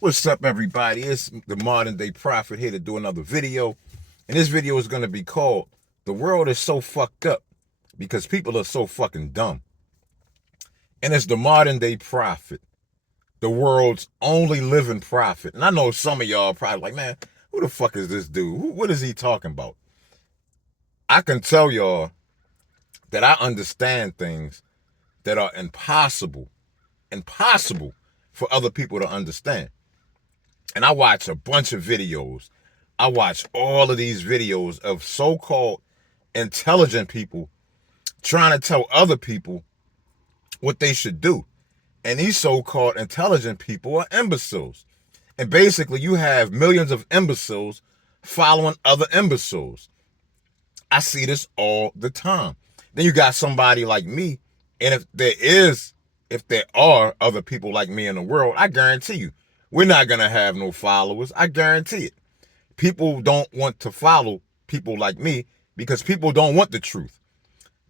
What's up, everybody? It's the Modern Day Prophet here to do another video. And this video is going to be called The World is So Fucked Up Because People Are So Fucking Dumb. And it's the Modern Day Prophet, the world's only living prophet. And I know some of y'all are probably like, man, who the fuck is this dude? What is he talking about? I can tell y'all that I understand things that are impossible for other people to understand. And I watch a bunch of videos. I watch all of these videos of so-called intelligent people trying to tell other people what they should do. And these so-called intelligent people are imbeciles. And basically you have millions of imbeciles following other imbeciles. I see this all the time. Then you got somebody like me, and if there are other people like me in the world, I guarantee you, we're not going to have no followers. I guarantee it. People don't want to follow people like me because people don't want the truth.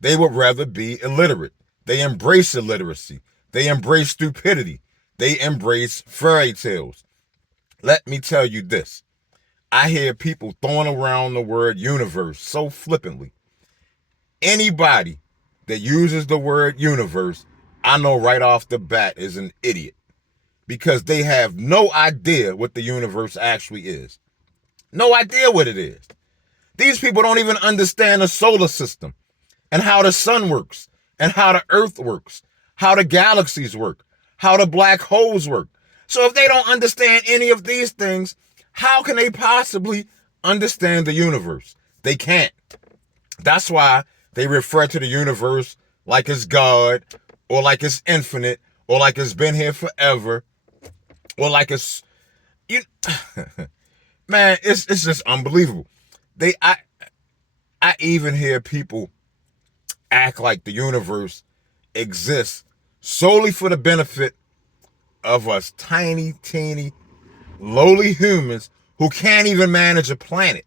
They would rather be illiterate. They embrace illiteracy. They embrace stupidity. They embrace fairy tales. Let me tell you this. I hear people throwing around the word universe so flippantly. Anybody that uses the word universe, I know right off the bat is an idiot because they have no idea what the universe actually is. No idea what it is. These people don't even understand the solar system and how the sun works and how the earth works, how the galaxies work, how the black holes work. So if they don't understand any of these things, how can they possibly understand the universe? They can't. That's why they refer to the universe like it's God, or like it's infinite, or like it's been here forever, or like it's, you man, it's just unbelievable. I even hear people act like the universe exists solely for the benefit of us tiny, teeny, lowly humans who can't even manage a planet.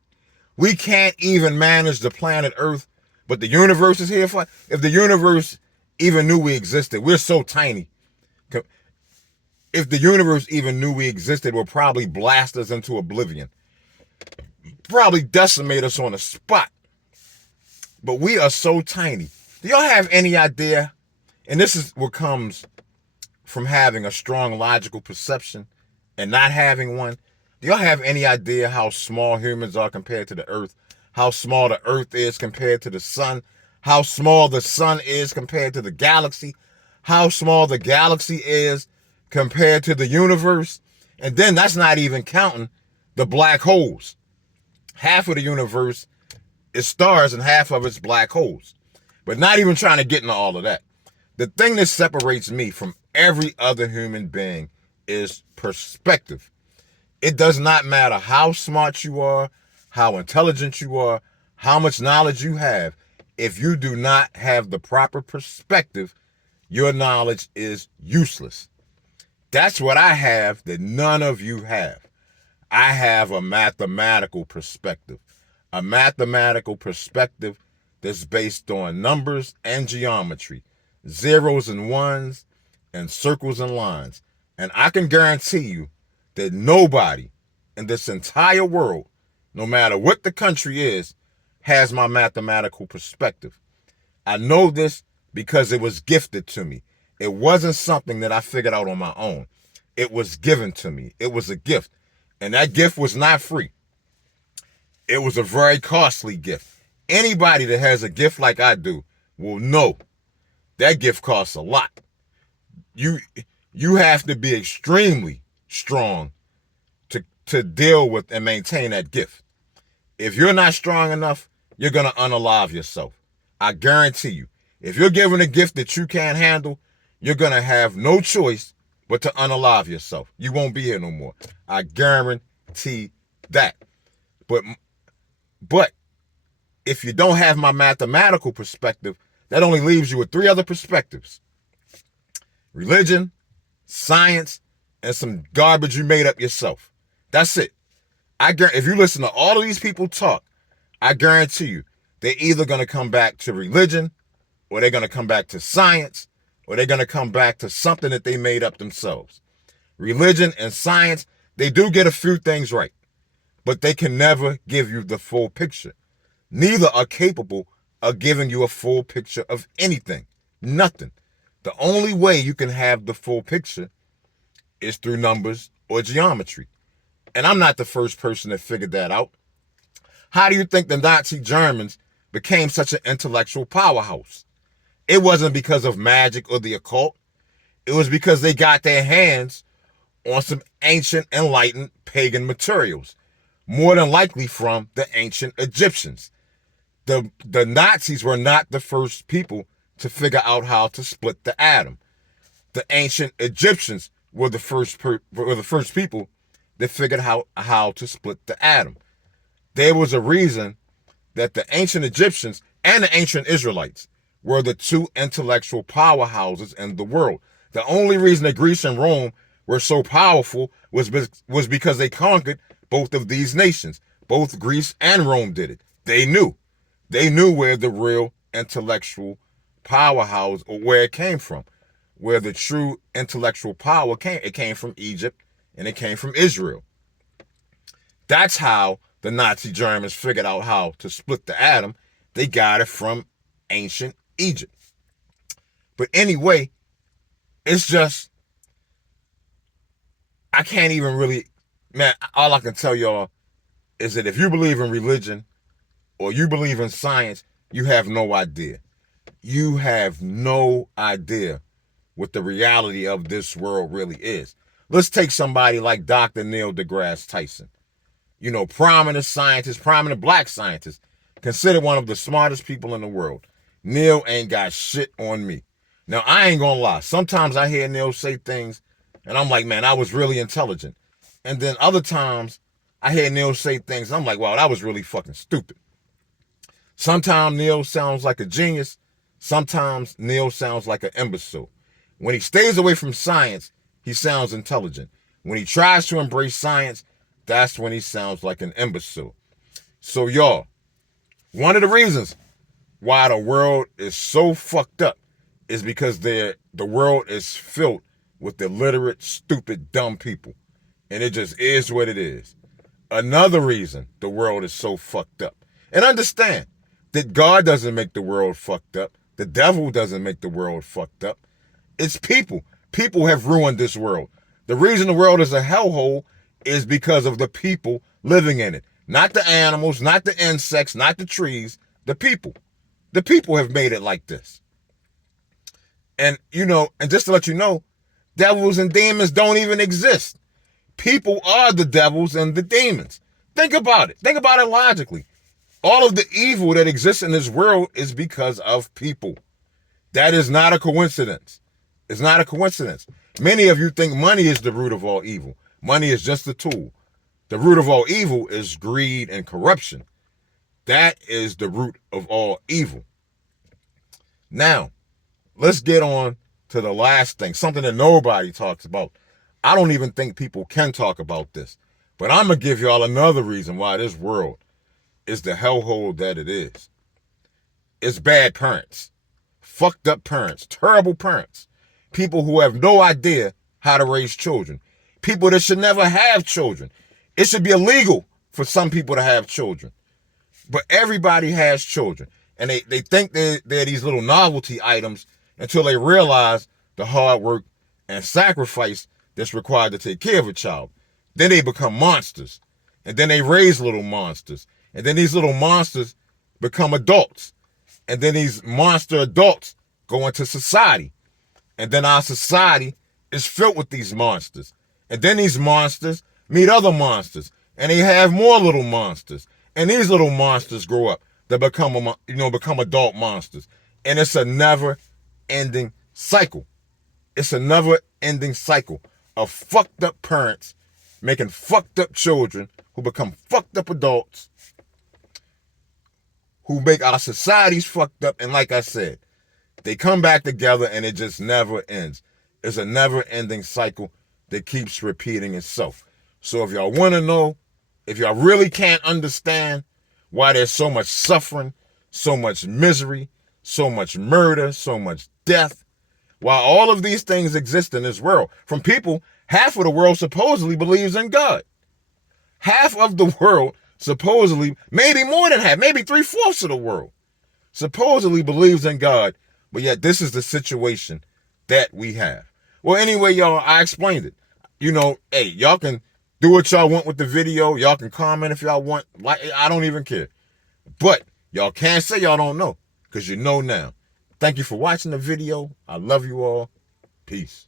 We can't even manage the planet Earth, but the universe is here for. If the universe even knew we existed, we're so tiny. If the universe even knew we existed, it would probably blast us into oblivion. Probably decimate us on the spot. But we are so tiny. Do y'all have any idea? And this is what comes from having a strong logical perception and not having one. Do y'all have any idea how small humans are compared to the earth? How small the earth is compared to the sun? How small the sun is compared to the galaxy? How small the galaxy is compared to the universe? And then that's not even counting the black holes. Half of the universe is stars and half of it's black holes. But not even trying to get into all of that. The thing that separates me from every other human being is perspective. It does not matter how smart you are, how intelligent you are, how much knowledge you have. If you do not have the proper perspective, your knowledge is useless. That's what I have that none of you have. I have a mathematical perspective. A mathematical perspective that's based on numbers and geometry, zeros and ones, and circles and lines. And I can guarantee you that nobody in this entire world, no matter what the country is, has my mathematical perspective. I know this because it was gifted to me. It wasn't something that I figured out on my own. It was given to me. It was a gift. And that gift was not free. It was a very costly gift. Anybody that has a gift like I do will know that gift costs a lot. You have to be extremely strong to deal with and maintain that gift. If you're not strong enough, you're going to unalive yourself. I guarantee you. If you're given a gift that you can't handle, you're going to have no choice but to unalive yourself. You won't be here no more. I guarantee that. But if you don't have my mathematical perspective, that only leaves you with three other perspectives: religion, science, and some garbage you made up yourself. That's it. If you listen to all of these people talk, I guarantee you, they're either going to come back to religion, or they're going to come back to science, or they're going to come back to something that they made up themselves. religion, and science, they do get a few things right, but they can never give you the full picture. Neither are capable of giving you a full picture of anything. Nothing. The only way you can have the full picture is through numbers or geometry. And I'm not the first person that figured that out. How do you think the Nazi Germans became such an intellectual powerhouse? It wasn't because of magic or the occult. It was because they got their hands on some ancient, enlightened, pagan materials, more than likely from the ancient Egyptians. The Nazis were not the first people to figure out how to split the atom. The ancient Egyptians were the first people that figured out how to split the atom. There was a reason that the ancient Egyptians and the ancient Israelites were the two intellectual powerhouses in the world. The only reason that Greece and Rome were so powerful was because they conquered both of these nations. Both Greece and Rome did it. They knew. They knew where the real intellectual powerhouse, or where it came from, where the true intellectual power came. It came from Egypt and it came from Israel. That's how the Nazi Germans figured out how to split the atom. They got it from ancient Egypt. But anyway, it's just, I can't even really, man, all I can tell y'all is that if you believe in religion or you believe in science, you have no idea. You have no idea what the reality of this world really is. Let's take somebody like Dr. Neil deGrasse Tyson. You know, prominent scientist, prominent black scientist, considered one of the smartest people in the world. Neil ain't got shit on me. Now, I ain't gonna lie. Sometimes I hear Neil say things, and I'm like, man, I was really intelligent. And then other times, I hear Neil say things, and I'm like, wow, that was really fucking stupid. Sometimes Neil sounds like a genius. Sometimes Neil sounds like an imbecile. When he stays away from science, he sounds intelligent. When he tries to embrace science, that's when he sounds like an imbecile. So y'all, one of the reasons why the world is so fucked up is because the world is filled with illiterate, stupid, dumb people. And it just is what it is. Another reason the world is so fucked up. And understand that God doesn't make the world fucked up. The devil doesn't make the world fucked up. It's people. People have ruined this world. The reason the world is a hellhole is because of the people living in it. Not the animals, not the insects, not the trees, the people. The people have made it like this. And, you know, and just to let you know, devils and demons don't even exist. People are the devils and the demons. Think about it. Think about it logically. All of the evil that exists in this world is because of people. That is not a coincidence. It's not a coincidence. Many of you think money is the root of all evil. Money is just a tool. The root of all evil is greed and corruption. That is the root of all evil. Now, let's get on to the last thing, something that nobody talks about. I don't even think people can talk about this. But I'm going to give y'all another reason why this world is the hellhole that it is. It's bad parents. Fucked up parents. Terrible parents. People who have no idea how to raise children. People that should never have children. It should be illegal for some people to have children. But everybody has children. And they think they're these little novelty items until they realize the hard work and sacrifice that's required to take care of a child. Then they become monsters. And then they raise little monsters. And then these little monsters become adults. And then these monster adults go into society. And then our society is filled with these monsters. And then these monsters meet other monsters. And they have more little monsters. And these little monsters grow up. They become adult monsters. And it's a never-ending cycle. It's a never-ending cycle of fucked up parents making fucked up children who become fucked up adults who make our societies fucked up. And like I said, they come back together and it just never ends. It's a never-ending cycle that keeps repeating itself. So if y'all want to know, if y'all really can't understand why there's so much suffering, so much misery, so much murder, so much death, why all of these things exist in this world, from people Half of the world supposedly believes in God. Half of the world supposedly, maybe more than half, maybe 3/4 of the world supposedly believes in God, but yet this is the situation that we have. Well, anyway, y'all, I explained it. Hey, y'all can do what y'all want with the video. Y'all can comment if y'all want. Like, I don't even care. But y'all can't say y'all don't know, because you know now. Thank you for watching the video. I love you all. Peace.